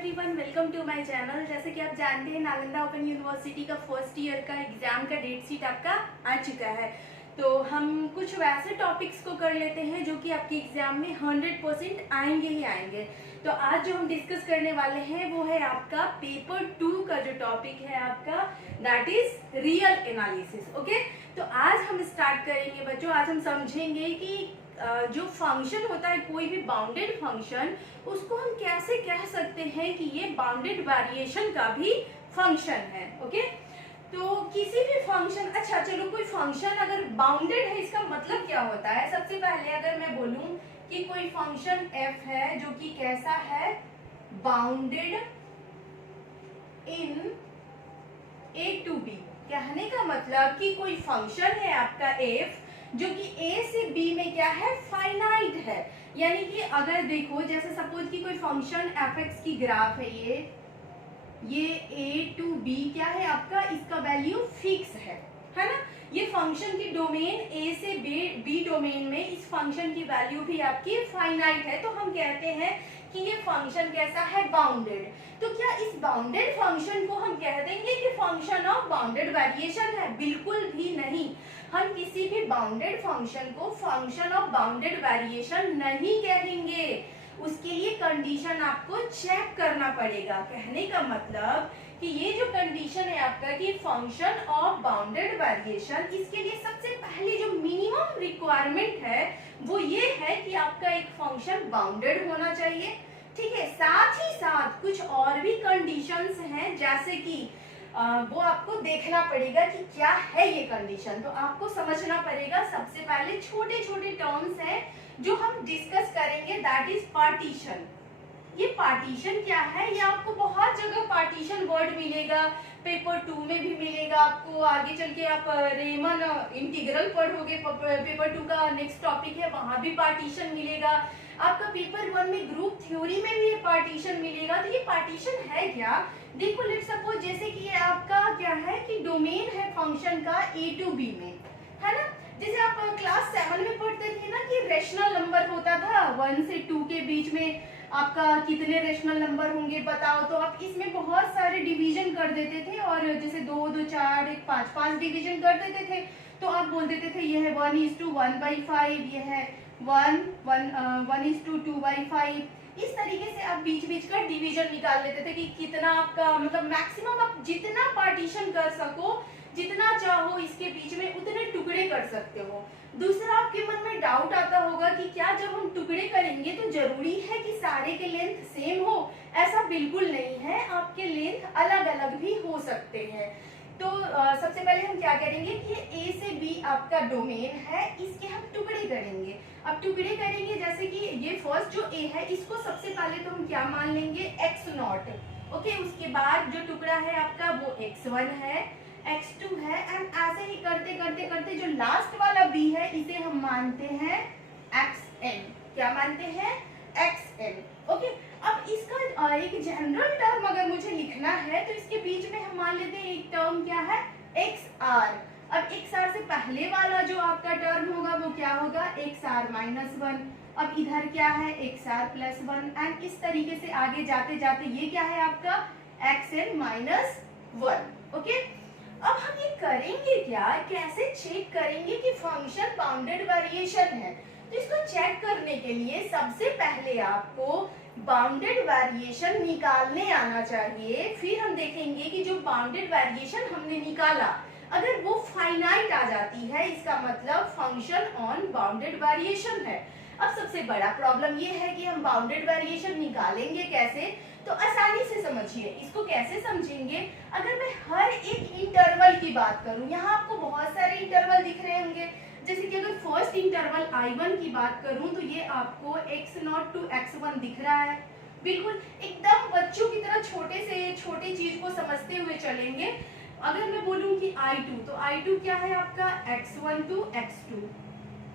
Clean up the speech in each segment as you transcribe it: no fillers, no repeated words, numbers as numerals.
Everyone, welcome to my channel. जैसे कि आप जानते हैं, नालंदा ओपन यूनिवर्सिटी का फर्स्ट ईयर का एग्जाम का डेट शीट आपका आ चुका है। तो हम कुछ वैसे टॉपिक्स को कर लेते हैं जो कि आपके एग्जाम में 100% आएंगे ही आएंगे। तो आज जो हम डिस्कस करने वाले हैं वो है आपका पेपर 2 का जो टॉपिक है आपका, that is real analysis. Okay, तो आज हम स्टार्ट करेंगे बच्चों। आज हम समझेंगे कि जो फंक्शन होता है, कोई भी बाउंडेड फंक्शन, उसको हम कैसे कह सकते हैं कि ये बाउंडेड वेरिएशन का भी फंक्शन है। ओके, तो किसी भी फंक्शन, अच्छा चलो, कोई फंक्शन अगर बाउंडेड है, इसका मतलब क्या होता है? सबसे पहले अगर मैं बोलूं कि कोई फंक्शन f है जो कि कैसा है, bounded in a to b, कहने का मतलब कि कोई फंक्शन है आपका f जो कि a से b में क्या है, फाइनाइट है। यानी कि अगर देखो, जैसे सपोज कि कोई फंक्शन f(x) की ग्राफ है, ये a to b क्या है आपका, इसका वैल्यू फिक्स है ना। ये फंक्शन की डोमेन a से b डोमेन में इस फंक्शन की वैल्यू भी आपकी फाइनाइट है। तो हम कहते हैं कि ये फंक्शन कैसा है, बाउंडेड। तो क्या इस बाउंडेड फंक्शन को हम कह देंगे कि फंक्शन ऑफ बाउंडेड वेरिएशन है? बिल्कुल भी नहीं। हम किसी भी बाउंडेड फंक्शन को फंक्शन ऑफ बाउंडेड वेरिएशन नहीं कहेंगे। उसके लिए कंडीशन आपको चेक करना पड़ेगा। कहने का मतलब कि ये जो कंडीशन है आपका कि फंक्शन ऑफ बाउंडेड वेरिएशन, इसके लिए सबसे पहले जो मिनिमम रिक्वायरमेंट है वो ये है कि आपका एक फंक्शन बाउंडेड होना चाहिए। ठीक है, साथ ही साथ कुछ और भी कंडीशंस हैं, जैसे कि वो आपको देखना पड़ेगा कि क्या है ये कंडीशन। तो आपको समझना पड़ेगा, सबसे पहले छोटे छोटे टर्म्स हैं जो हम डिस्कस करेंगे, दैट इज पार्टीशन। ये पार्टीशन क्या है? ये आपको बहुत जगह पार्टीशन वर्ड मिलेगा, पेपर 2 में भी मिलेगा आपको। आगे चल के आप रेमन इंटीग्रल पढ़ोगे, पेपर 2 का नेक्स्ट टॉपिक है, वहां भी पार्टीशन मिलेगा। आपका पेपर 1 में ग्रुप थ्योरी में भी ये पार्टीशन मिलेगा। तो ये पार्टीशन है क्या? देखो, लेट्स सपोज जैसे कि ये आपका क्या है कि डोमेन है फंक्शन का a to b में, है ना। जैसे आप क्लास 7 में पढ़ते थे ना कि रेशनल नंबर होता था, 1 से 2 के बीच में आपका कितने रेशनल नंबर होंगे बताओ। तो आप इसमें बहुत सारे डिवीजन कर देते थे, और जैसे 2 2 4 1 5 5 डिवीजन कर देते थे। तो आप बोल देते थे ये है 1:1/5, ये है 1:2/5। इस तरीके से आप बीच बीच का डिवीजन निकाल लेते थे कि कितना आपका, मतलब मैक्सिमम आप जितना पार्टीशन कर सको, जितना चाहो इसके बीच में उतने टुकड़े कर सकते हो। दूसरा, आपके मन में डाउट आता होगा कि क्या जब हम टुकड़े करेंगे तो जरूरी है कि सारे के लेंथ सेम हो? ऐसा बिल्कुल नहीं है, आपके लेंथ अलग अलग भी हो सकते हैं। तो सबसे पहले हम क्या करेंगे कि a से b आपका डोमेन है, इसके हम टुकड़े करेंगे। अब टुकड़े करेंगे, जैसे कि ये फर्स्ट जो a है, इसको सबसे पहले तो हम क्या मान लेंगे, x0। ओके, उसके बाद जो टुकड़ा है आपका वो x1 है, x2 है, एंड ऐसे ही करते करते करते जो लास्ट वाला b है, इसे हम मानते हैं xn। क्या मानते हैं? xn। ओके, अब इसका एक जनरल टर्म अगर मुझे लिखना है तो इसके बीच में हम मान लेते हैं एक टर्म क्या है, xr। अब xr से पहले वाला जो आपका टर्म होगा वो क्या होगा, xr-1। अब इधर क्या है, xr+1, एंड इस तरीके से आगे जाते जाते ये क्या है आपका, xn-1। ओके, अब हम ये करेंगे क्या, कैसे चेक करेंगे कि फंक्शन बाउंडेड वेरिएशन है? तो इसको चेक करने के लिए सबसे पहले आपको बाउंडेड वेरिएशन निकालने आना चाहिए। फिर हम देखेंगे कि जो बाउंडेड वेरिएशन हमने निकाला, अगर वो फाइनाइट आ जाती है, इसका मतलब फंक्शन ऑन बाउंडेड वेरिएशन है। अब सबसे बड़ा प्रॉब्लम ये है कि हम बाउंडेड वेरिएशन निकालेंगे कैसे? तो आसानी से समझिए, इसको कैसे समझेंगे? अगर मैं हर एक इंटरवल की बात करूं, यहाँ आपको बहुत सारे इंटरवल दिख रहे होंगे। जैसे कि अगर फर्स्ट इंटरवल I1 की बात करूं तो ये आपको x0 to x1 दिख रहा है। बिल्कुल एकदम बच्चों की तरह छोटे से छोटे चीज को समझते हुए चलेंगे। अगर मैं बोलूं कि I2, तो I2 क्या है आपका, x1 to x2,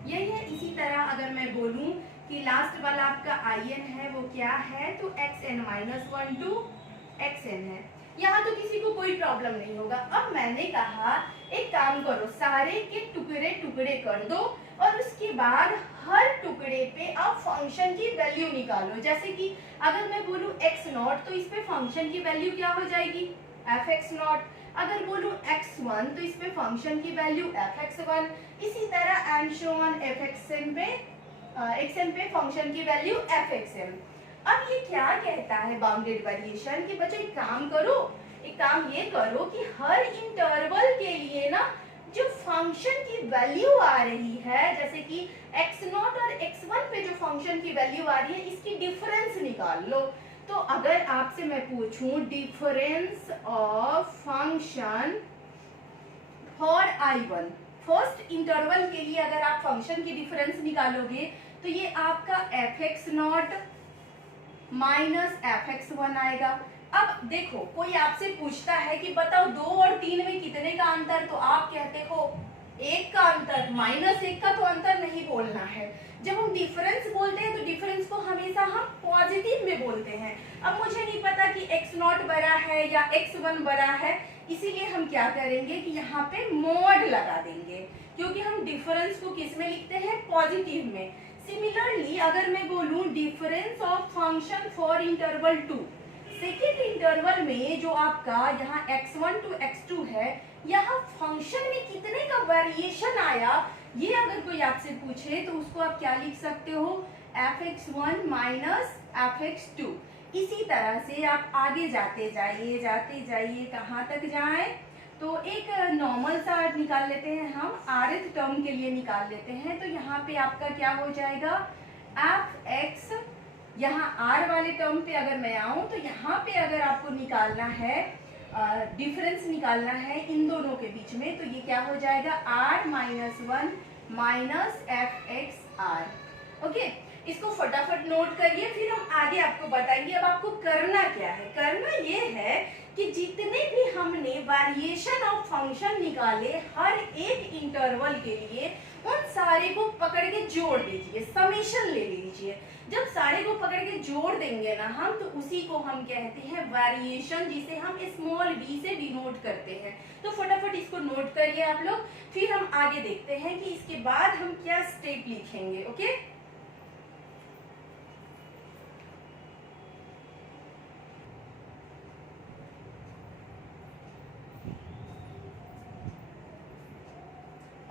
यही है। इसी तरह अगर मैं बोलूं कि लास्ट वाला आपका IN है, वो क्या है, तो xn-1 to xn है। यहाँ तो किसी को कोई प्रॉब्लम नहीं होगा। अब मैंने कहा एक काम करो, सारे के टुकड़े टुकड़े कर दो, और उसके बाद हर टुकड़े पे आप फंक्शन की वैल्यू निकालो। जैसे कि अगर मैं बोलूं x0 तो इस पे फंक्शन की वैल्यू क्या हो जाएगी, fx0। अगर बोलूं x1 तो इस पे फंक्शन की वैल्यू fx1। इसी तरह एंड सो ऑन xm पे फंक्शन की वैल्यू fxm। अब ये क्या कहता है बाउंडेड वेरिएशन कि बच्चों एक काम ये करो कि हर इंटरवल के लिए ना जो फंक्शन की वैल्यू आ रही है, जैसे कि x0 और x1 पे जो फंक्शन की वैल्यू आ रही है इसकी डिफरेंस निकाल लो। तो अगर आपसे मैं पूछूं difference of function for I1, first interval के लिए अगर आप फंक्शन की डिफरेंस निकालोगे तो ये आपका fx0 माइनस fx1 आएगा। अब देखो कोई आपसे पूछता है कि बताओ 2 और 3 में कितने का अंतर, तो आप कहते हो 1 का अंतर, -1 का तो अंतर नहीं बोलना है। जब हम डिफरेंस बोलते हैं तो डिफरेंस को हमेशा हम पॉजिटिव में बोलते हैं। अब मुझे नहीं पता कि x0 बड़ा है या x1 बड़ा है, इसीलिए हम क्या करेंगे कि यहाँ पे मॉड लगा देंगे, क्योंकि हम डिफरेंस को किस में लिखते हैं, पॉजिटिव में। सिमिलरली अगर मैं बोलूं difference of function for interval 2, second interval में जो आपका यहाँ x1 to x2 है, यहाँ फंक्शन में कितने का वेरिएशन आया, ये अगर कोई आपसे पूछे तो उसको आप क्या लिख सकते हो, fx1 माइनस fx2। इसी तरह से आप आगे जाते जाइए कहाँ तक जाएं, तो एक नॉर्मल सा निकाल लेते हैं हम, rth टर्म के लिए निकाल लेते हैं। तो यहाँ पे आपका क्या हो जाएगा, fx, यहाँ r वाले टर्म पे अगर मैं आऊं तो यहाँ पे अगर आपको निकालना है, डिफरेंस निकालना है इन दोनों के बीच में, तो ये क्या हो जाएगा r minus 1 minus fx r। Okay, इसको फटाफट नोट करिए, फिर हम आगे आपको बताएंगे। अब आपको करना क्या है, करना ये है कि जितने भी हमने वेरिएशन ऑफ फंक्शन निकाले हर एक इंटरवल के लिए, उन सारे को पकड़ के जोड़ दीजिए, समेशन ले लीजिए। जब सारे को पकड़ के जोड़ देंगे ना हम, तो उसी को हम कहते हैं वेरिएशन, जिसे हम स्मॉल v से डिनोट करते हैं। तो फटाफट इसको नोट करिए आप लोग, फिर हम आगे देखते हैं कि इसके बाद हम क्या स्टेप लिखेंगे। ओके,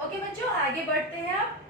ओके बच्चों, आगे बढ़ते हैं आप।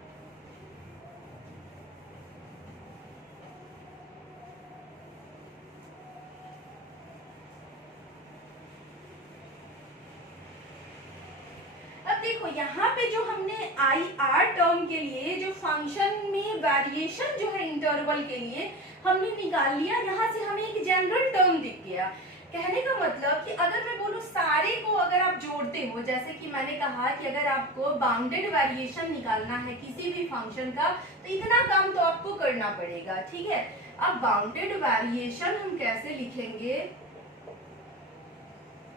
अब देखो यहाँ पे जो हमने IR टर्म के लिए जो फंक्शन में वेरिएशन जो है इंटरवल के लिए हमने निकाल लिया, यहाँ से हमें एक जनरल टर्म दिख गया। कहने का मतलब कि अगर मैं बोलूं सारे को अगर आप जोड़ते हो, जैसे कि मैंने कहा कि अगर आपको बाउंडेड वेरिएशन निकालना है किसी भी फंक्शन का, तो इतना काम तो आपको करना पड़ेगा, ठीक है। अब बाउंडेड वेरिएशन हम कैसे लिखेंगे,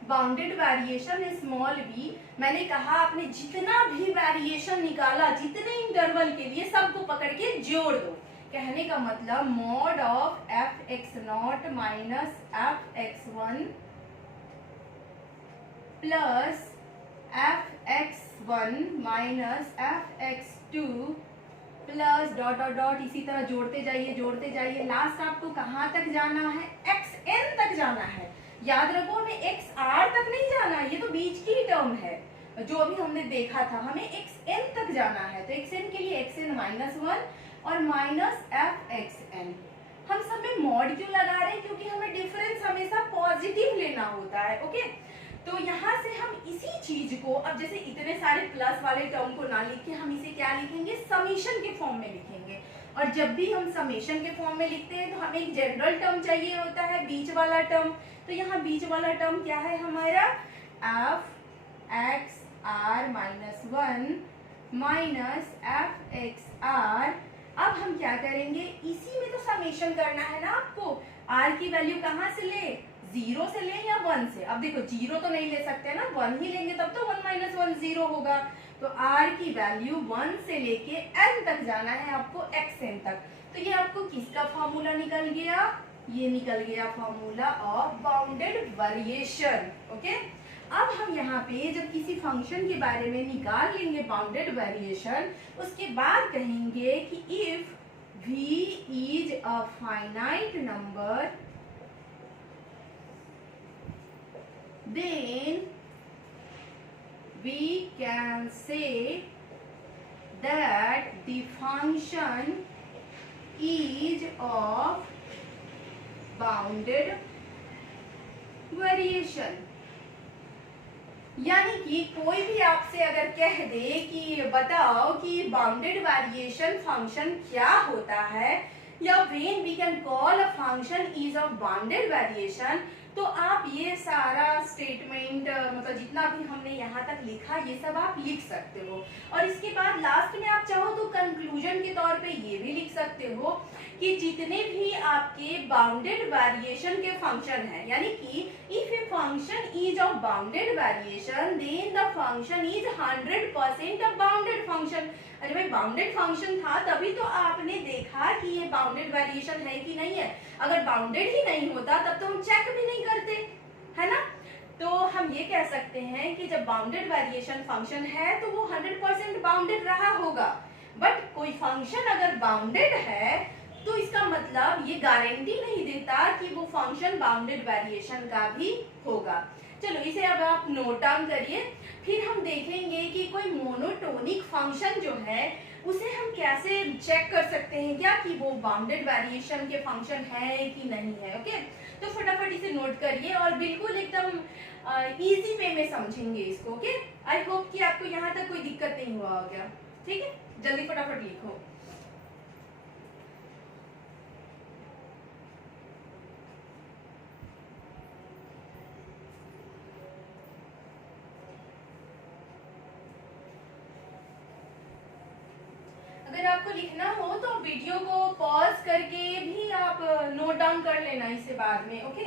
बाउंडेड वेरिएशन स्मॉल v, मैंने कहा आपने जितना भी वेरिएशन निकाला जितने इंटरवल के लिए सबको पकड़ के जोड़ दो। कहने का मतलब mod of fx0 minus fx1 plus fx1 minus fx2 plus dot dot dot, इसी तरह जोड़ते जाइए। लास्ट आपको कहाँ तक जाना है, xn तक जाना है। याद रखो हमें xr तक नहीं जाना, ये तो बीच की टर्म है जो अभी हमने देखा था, हमें xn तक जाना है। तो xn के लिए xn माइनस 1 और माइनस fxn। हम सब में मॉड क्यों लगा रहे हैं, क्योंकि हमें डिफरेंस हमेशा पॉजिटिव लेना होता है। ओके, तो यहाँ से हम इसी चीज को, अब जैसे इतने सारे प्लस वाले टर्म को ना लिख के हम इसे क्या लिखेंगे, समीशन के फॉर्म में लिखेंगे। और जब भी हम समेशन के फॉर्म में लिखते हैं तो हमें एक जनरल टर्म चाहिए होता है, बीच वाला टर्म। तो यहाँ बीच वाला टर्म क्या है हमारा, fxr माइनस 1 माइनस fxr। अब हम क्या करेंगे, इसी में तो समेशन करना है ना आपको। r की वैल्यू कहाँ से ले, 0 से ले या 1 से। अब देखो 0 तो नहीं ले सकते ना, 1 ही लेंगे तब तो 1 माइनस 1 0 होगा। तो r की वैल्यू 1 से लेके n तक जाना है आपको, xn तक। तो ये आपको किसका फॉर्मूला निकल गया, ये निकल गया formula of bounded variation. Okay, अब हम यहाँ पे जब किसी फंक्शन के बारे में निकाल लेंगे बाउंडेड वेरिएशन, उसके बाद कहेंगे कि if v a finite number, then we can say that the function is of bounded variation। यानी कि कोई भी आपसे अगर कह दे कि बताओ कि बाउंडेड वेरिएशन फंक्शन क्या होता है, या when we can call a function is of bounded variation, तो आप ये सारा स्टेटमेंट मतलब जितना भी हमने यहाँ तक लिखा ये सब आप लिख सकते हो। और इसके बाद लास्ट में आप चाहो तो कंक्लूजन के तौर पे ये भी लिख सकते हो कि जितने भी आपके बाउंडेड वेरिएशन के फंक्शन हैं, यानी कि if a function is of bounded variation then the function is 100% a bounded function. अरे भाई बाउंडेड फंक्शन था तभी तो आपने देखा कि ये बाउंडेड वेरिएशन है कि नहीं है। अगर बाउंडेड ही नहीं होता तब तो हम चेक भी नहीं करते, है ना। तो हम ये कह सकते हैं कि जब बाउंडेड वेरिएशन फंक्शन है तो वो 100% बाउंडेड रहा होगा। बट कोई फंक्शन अगर बाउंडेड है तो इसका मतलब ये गारंटी नहीं देता कि वो फंक्शन बाउंडेड वेरिएशन का भी होगा। चलो इसे अब आप नोट डाउन करिए। फिर हम देखेंगे कि कोई मोनोटोनिक फंक्शन जो है उसे हम कैसे चेक कर सकते हैं क्या कि वो बाउंडेड वेरिएशन के फंक्शन है कि नहीं है। ओके, तो फटाफट इसे नोट करिए और बिल्कुल एकदम इजी वे में समझेंगे इसको। ओके, आई होप कि आपको यहाँ तक कोई दिक्कत नहीं हुआ होगा। ठीक है, जल्दी फटाफट लिखो। अगर आपको लिखना हो तो वीडियो को पॉज करके भी आप नोट डाउन कर लेना इसे बाद में। ओके,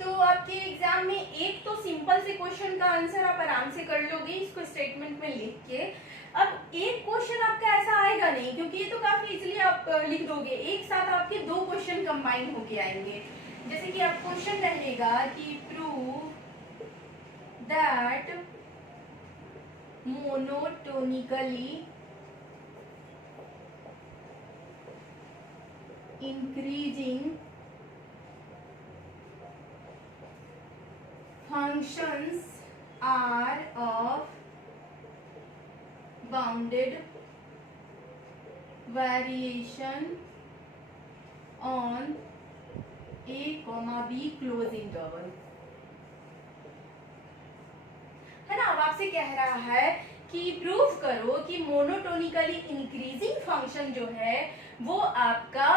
तो आपके एग्जाम में एक तो सिंपल से क्वेश्चन का आंसर आप आराम से कर लोगे इसको स्टेटमेंट में लिख के। अब एक क्वेश्चन आपका ऐसा आएगा नहीं क्योंकि ये तो काफी इजीली आप लिख दोगे। एक साथ आपके दो क्वेश्चन कंबाइन होके आएंगे। जैसे कि आप क्वेश्चन रहेगा कि prove that monotonically increasing functions are of bounded variation on a comma b close interval। है ना। अब आपसे कह रहा है कि प्रूफ करो कि मोनोटोनिकली इंक्रीजिंग फंक्शन जो है वो आपका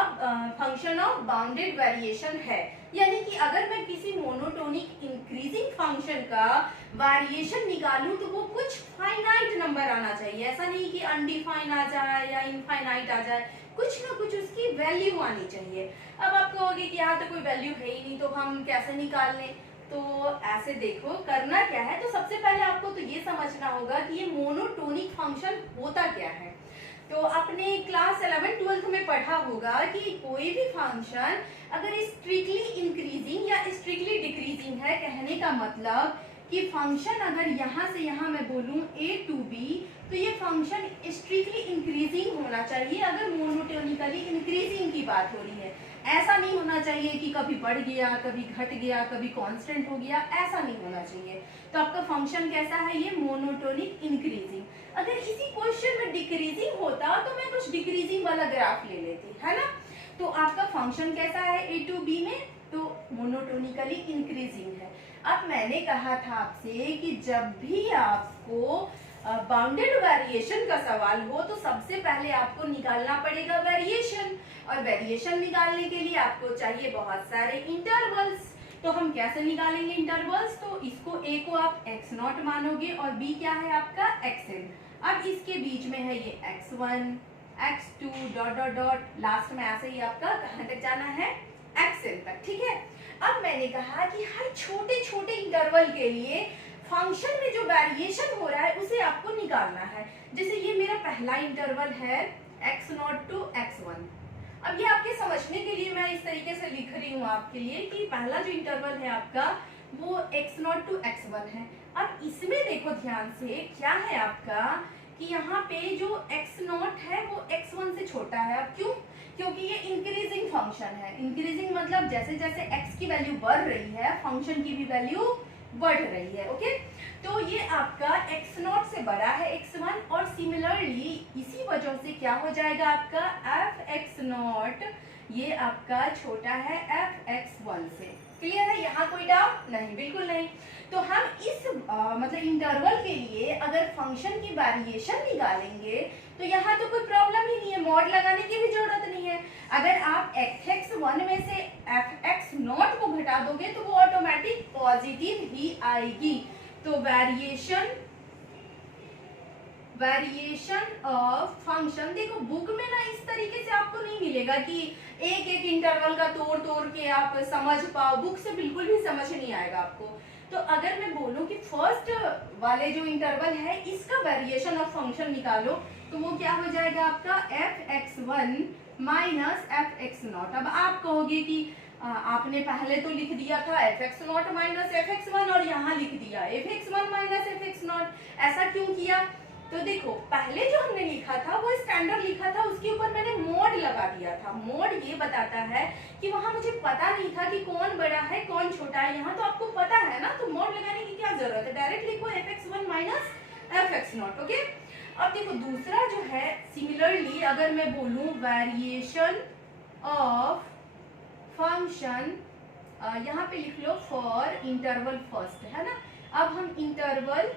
फंक्शन ऑफ बाउंडेड वेरिएशन है। यानी कि अगर मैं किसी मोनोटोनिक इंक्रीजिंग फंक्शन का वेरिएशन निकालूं तो वो कुछ फाइनाइट नंबर आना चाहिए। ऐसा नहीं कि अनडिफाइन आ जाए या इनफाइनाइट आ जाए, कुछ ना कुछ उसकी वैल्यू आनी चाहिए। अब आप कहोगे कि यहाँ तो कोई वैल्यू है ही नहीं तो हम कैसे निकाल लें। तो ऐसे देखो करना क्या है, तो सबसे पहले आपको तो ये समझना होगा कि ये मोनोटोनिक फंक्शन होता क्या है। तो आपने क्लास 11-12 में पढ़ा होगा कि कोई भी फंक्शन अगर स्ट्रिक्टली इंक्रीजिंग या स्ट्रिक्टली डिक्रीजिंग है, कहने का मतलब कि फंक्शन अगर यहाँ से यहाँ मैं बोलूँ a to b तो ये फंक्शन स्ट्रिक्टली इंक्रीजिंग होना चाहिए अगर मोनोटोनिकली इंक्रीजिंग की बात हो रही है। ऐसा नहीं होना चाहिए कि कभी बढ़ गया, कभी घट गया, कभी कांस्टेंट हो गया, ऐसा नहीं होना चाहिए। तो आपका फंक्शन कैसा है, ये मोनोटोनिक इंक्रीजिंग। अगर इसी क्वेश्चन में डिक्रीजिंग होता तो मैं कुछ डिक्रीजिंग वाला ग्राफ ले लेती, है ना। तो आपका फंक्शन कैसा है a to b में, तो मोनोटोनिकली इंक्रीजिंग है। अब मैंने कहा था आपसे कि जब भी आपको बाउंडेड वेरिएशन का सवाल हो तो सबसे पहले आपको निकालना पड़ेगा वेरिएशन, और वेरिएशन निकालने के लिए आपको चाहिए बहुत सारे इंटरवल्स। तो हम कैसे निकालेंगे इंटरवल्स, तो इसको a को आप x0 मानोगे और b क्या है आपका xn। अब इसके बीच में है ये x1 x2 dot dot dot, last में ऐसे ही आपका कहाँ तक जाना है, xn तक। ठीक है। अब मैंने कहा कि हर छोटे छोटे इंटरवल के लिए फंक्शन में जो वेरिएशन हो रहा है उसे आपको निकालना है। जैसे ये मेरा पहला इंटरवल है x0 to x1। अब ये आपके समझ समझने के लिए मैं इस तरीके से लिख रही हूँ आपके लिए कि पहला जो इंटरवल है आपका वो x0 to x1 है। अब इसमें देखो ध्यान से क्या है आपका कि यहाँ पे जो x0 है वो x1 से छोटा है। अब क्यों? क्योंकि ये इंक्रीजिंग फंक्शन है। इंक्रीजिंग मतलब जैसे जैसे x की वैल्यू बढ़ रही है फंक्शन की भी वैल्यू बढ़ रही है। ओके, तो ये आपका x0 से बड़ा है x1 और सिमिलरली इसी वजह से क्या हो जाएगा आपका fx0 ये आपका छोटा है fx1 से। क्लियर है? यहाँ कोई डाउट नहीं? बिल्कुल नहीं। तो हम इस मतलब इंटरवल के लिए अगर फंक्शन की वेरिएशन निकालेंगे तो यहाँ तो कोई प्रॉब्लम ही नहीं है, मॉड लगाने की भी जरूरत नहीं है। अगर आप fx1 में से fx0 को घटा दोगे तो वो ऑटोमेटिक पॉजिटिव ही आएगी। तो वेरिएशन ऑफ फंक्शन देखो बुक में ना इस तरीके से आपको नहीं मिलेगा कि एक एक इंटरवल का तोड़ तोड़ के आप समझ पाओ, बुक से बिल्कुल भी समझ नहीं आएगा आपको। तो अगर मैं बोलूं कि फर्स्ट वाले जो इंटरवल है इसका वेरिएशन ऑफ फंक्शन निकालो तो वो क्या हो जाएगा आपका fx1 माइनस fx0। अब आप कहोगे कि आपने पहले तो लिख दिया था fx0 माइनस fx1 और यहाँ लिख दिया fx1 माइनस fx0, ऐसा क्यों किया? तो देखो पहले जो हमने लिखा था वो स्टैंडर्ड लिखा था, उसके ऊपर मैंने मोड लगा दिया था। मोड ये बताता है कि वहां मुझे पता नहीं था कि कौन बड़ा है कौन छोटा है, यहाँ तो आपको पता है ना, तो मोड लगाने की क्या जरूरत है, डायरेक्ट लिखो fx1 माइनस fx0। ओके, अब देखो दूसरा जो है सिमिलरली अगर मैं बोलूं वेरिएशन ऑफ फंक्शन, यहाँ पे लिख लो फॉर इंटरवल फर्स्ट, है ना। अब हम इंटरवल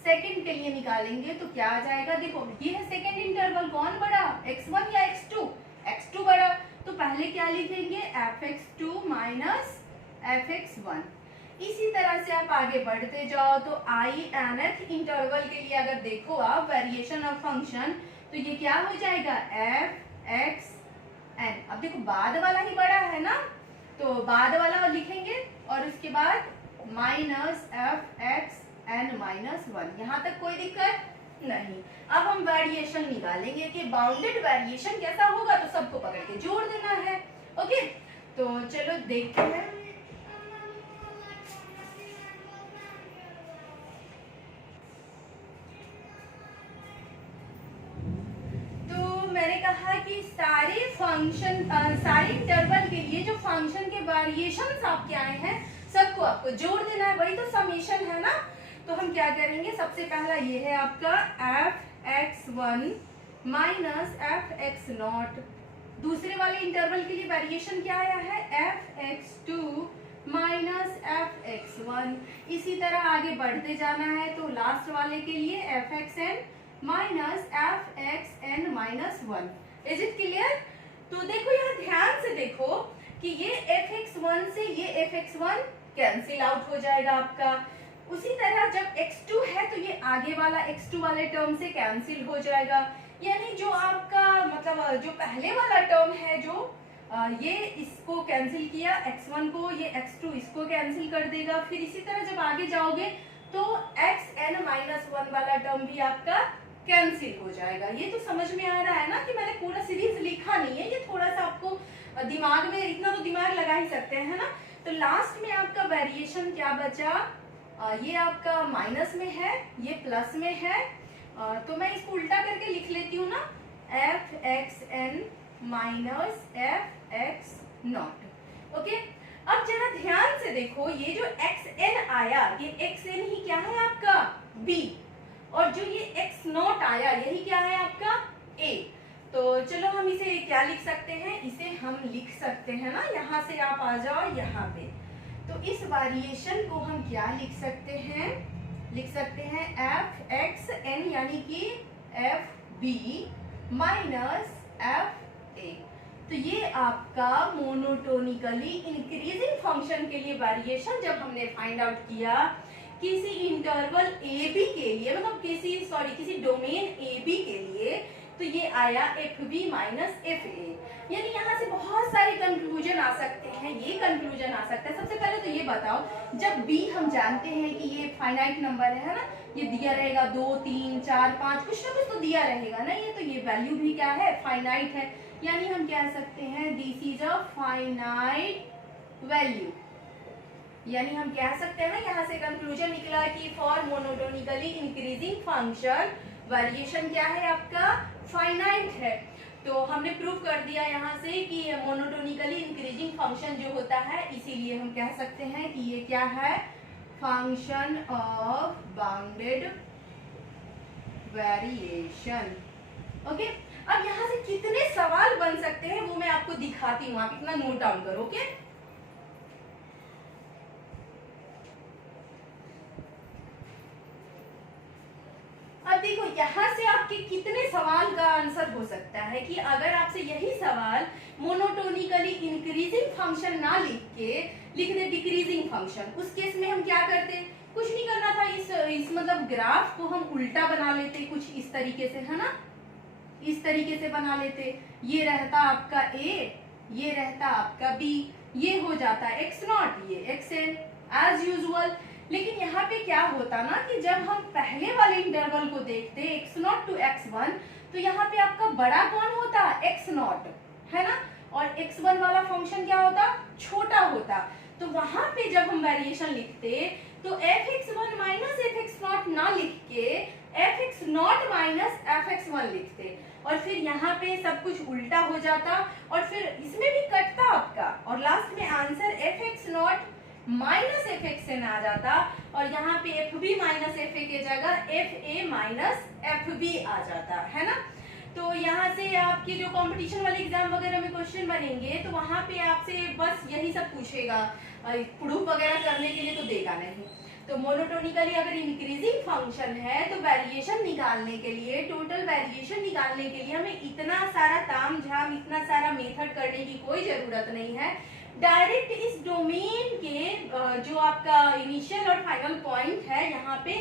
सेकंड के लिए निकालेंगे तो क्या आ जाएगा? देखो ये है सेकंड इंटरवल, कौन बड़ा, x1 या x2? x2 बड़ा, तो पहले क्या लिखेंगे fx2 माइनस fx1। इसी तरह से आप आगे बढ़ते जाओ तो nth इंटरवल के लिए अगर देखो आप वेरिएशन ऑफ फंक्शन तो ये क्या हो जाएगा fxn। अब देखो बाद वाला ही बड़ा है ना, तो बाद वाला लिखेंगे और उसके बाद माइनस fxn माइनस 1। यहाँ तक कोई दिक्कत नहीं। अब हम वेरिएशन निकालेंगे कि बाउंडेड वेरिएशन कैसा होगा, तो सबको पकड़ के जोड़ देना है। ओके, तो चलो देखते हैं। तो मैंने कहा कि सारे फंक्शन सारे इंटरवल के लिए जो फंक्शन के वेरिएशंस आपके आए हैं सबको आपको जोड़ देना है, वही तो समेशन है ना। तो हम क्या करेंगे, सबसे पहला ये है आपका fx1 माइनस fx0। दूसरे वाले इंटरवल के लिए वेरिएशन क्या आया है fx2 माइनस fx1। इसी तरह आगे बढ़ते जाना है तो लास्ट वाले के लिए fxn minus fxn minus 1। Is it clear? तो देखो यहाँ ध्यान से देखो कि ये fx1 से ये fx1 कैंसिल आउट हो जाएगा आपका। उसी तरह जब x2 है तो ये आगे वाला x2 वाले टर्म से कैंसिल हो जाएगा, यानी जो आपका मतलब जो पहले वाला टर्म है जो ये इसको कैंसिल किया x1 को, ये x2 इसको कैंसिल कर देगा। फिर इसी तरह जब आगे जाओगे तो xn माइनस 1 वाला टर्म भी आपका कैंसिल हो जाएगा। ये तो समझ में आ रहा है ना कि मैंने पूरा सीरीज लिखा नहीं है, ये थोड़ा सा आपको दिमाग में, इतना तो दिमाग लगा ही सकते हैं, है ना। तो लास्ट में आपका वेरिएशन क्या बचा, ये आपका माइनस में है, ये प्लस में है। तो मैं इसको उल्टा करके लिख लेती हूँ ना, fxn माइनस fx0। ओके, अब जरा ध्यान से देखो ये जो xn आया, ये xn ही क्या है आपका b, और जो ये x0 आया यही क्या है आपका a। तो चलो हम इसे क्या लिख सकते हैं, इसे हम लिख सकते हैं ना, यहाँ से आप आ जाओ यहाँ पे। तो इस वेरिएशन को हम क्या लिख सकते हैं, लिख सकते हैं fxn यानी कि fb माइनस fa। तो ये आपका मोनोटोनिकली इंक्रीजिंग फंक्शन के लिए वेरिएशन जब हमने फाइंड आउट किया किसी इंटरवल a b के लिए, मतलब किसी डोमेन a b के लिए, तो ये आया fb माइनस fa। यानी यहाँ से बहुत सारे कंक्लूजन आ सकते हैं। ये कंक्लूजन आ सकता है, सबसे पहले तो ये बताओ, जब b हम जानते हैं कि ये फाइनाइट नंबर है ना, ये दिया रहेगा 2 3 4 5 कुछ ना कुछ तो दिया रहेगा ना, ये तो ये वैल्यू भी क्या है फाइनाइट है, यानी हम कह सकते हैं फाइनाइट वैल्यू। यानी हम कह सकते हैं ना, यहाँ से कंक्लूजन निकला कि for monotonically increasing function variation क्या है आपका, फाइनाइट है। तो हमने प्रूव कर दिया यहाँ से कि मोनोटोनिकली इंक्रीजिंग फंक्शन जो होता है, इसीलिए हम कह सकते हैं कि ये क्या है, function of bounded variation. Okay, अब यहाँ से कितने सवाल बन सकते हैं वो मैं आपको दिखाती हूँ, आप इतना नोट डाउन करो। ओके, अब देखो यहाँ से आपके कितने सवाल का आंसर हो सकता है कि अगर आपसे यही सवाल मोनोटोनिकली इंक्रीजिंग फंक्शन ना लिख दे डिक्रीजिंग फंक्शन, उस केस में हम क्या करते, कुछ नहीं करना था, इस मतलब ग्राफ को हम उल्टा बना लेते, कुछ इस तरीके से, है ना, इस तरीके से बना लेते। ये रहता आपका A, ये रहता आपका B, ये हो जाता x नॉट, ये xn एज यूजुअल। लेकिन यहाँ पे क्या होता ना कि जब हम पहले वाले इंटरवल को देखते x नॉट टू x1, तो यहाँ पे आपका बड़ा कौन होता, x नॉट, है ना, और x1 वाला फंक्शन क्या होता, छोटा होता। तो वहां पे जब हम वेरिएशन लिखते तो fx1 माइनस fx नॉट ना लिख के fx नॉट माइनस fx1 लिखते, और फिर यहाँ पे सब कुछ उल्टा हो जाता, और फिर इसमें भी कटता आपका, और लास्ट में answer fx not minus fxn आ जाता, और यहाँ पे fb माइनस fa की जगह fa माइनस fb आ जाता, है ना। तो यहाँ से आपके जो कंपटीशन वाले एग्जाम वगैरह में क्वेश्चन बनेंगे तो वहां पे आपसे बस यही सब पूछेगा, प्रूफ वगैरह करने के लिए तो देगा नहीं। तो मोनोटोनिकली अगर इंक्रीजिंग फंक्शन है तो वेरिएशन निकालने के लिए, टोटल वेरिएशन निकालने के लिए हमें इतना सारा ताम झाम, इतना सारा मेथड करने की कोई जरूरत नहीं है। डायरेक्ट इस डोमेन के जो आपका इनिशियल और फाइनल पॉइंट है, यहाँ पे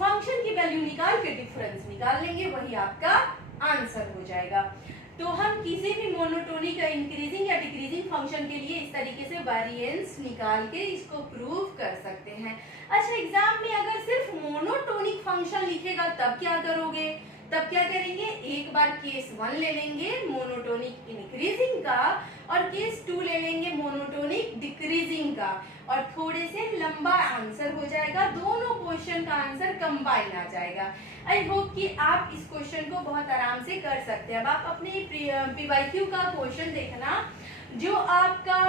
फंक्शन की वैल्यू निकाल के डिफरेंस निकाल लेंगे, वही आपका आंसर हो जाएगा। तो हम किसी भी मोनोटोनिक इंक्रीजिंग या डिक्रीजिंग फंक्शन के लिए इस तरीके से वेरिएंस निकाल के इसको प्रूव कर सकते हैं। अच्छा, एग्जाम में अगर सिर्फ मोनोटोनिक फंक्शन लिखेगा तब क्या करोगे, तब क्या करेंगे, एक बार केस 1 ले लेंगे मोनोटोनिक इंक्रीजिंग का, और केस 2 ले लेंगे मोनोटोनिक डिक्रीजिंग का, और थोड़े से लंबा आंसर हो जाएगा, दोनों क्वेश्चन का आंसर कंबाइन आ जाएगा। आई होप कि आप इस क्वेश्चन को बहुत आराम से कर सकते हैं। अब आप अपने पीवाईक्यू का क्वेश्चन देखना, जो आपका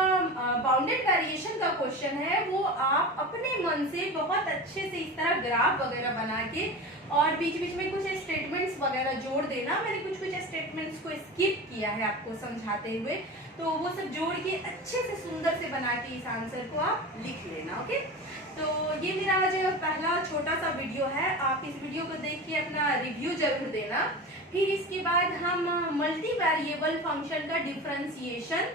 बाउंडेड वेरिएशन का क्वेश्चन है वो आप अपने मन से बहुत अच्छे से इस तरह ग्राफ वगैरह बना के, और बीच बीच में कुछ स्टेटमेंट्स वगैरह जोड़ देना। मैंने कुछ स्टेटमेंट्स को स्किप किया है आपको समझाते हुए, तो वो सब जोड़ के अच्छे से सुंदर से बना के इस आंसर को आप लिख लेना। ओके, तो ये मेरा जो पहला छोटा सा वीडियो है, आप इस वीडियो को देख के अपना रिव्यू जरूर देना। फिर इसके बाद हम मल्टी वेरिएबल फंक्शन का डिफरेंशिएशन,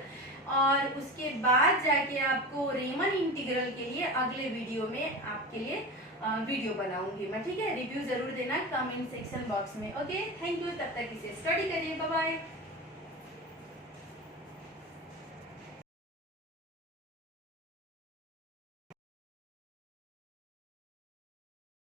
और उसके बाद जाके आपको रीमन इंटीग्रल के लिए अगले वीडियो में आपके लिए वीडियो बनाऊंगी मैं, ठीक है। रिव्यू जरूर देना कमेंट सेक्शन बॉक्स में। ओके, थैंक यू, तब तक इसे स्टडी करिए, बाय बाय।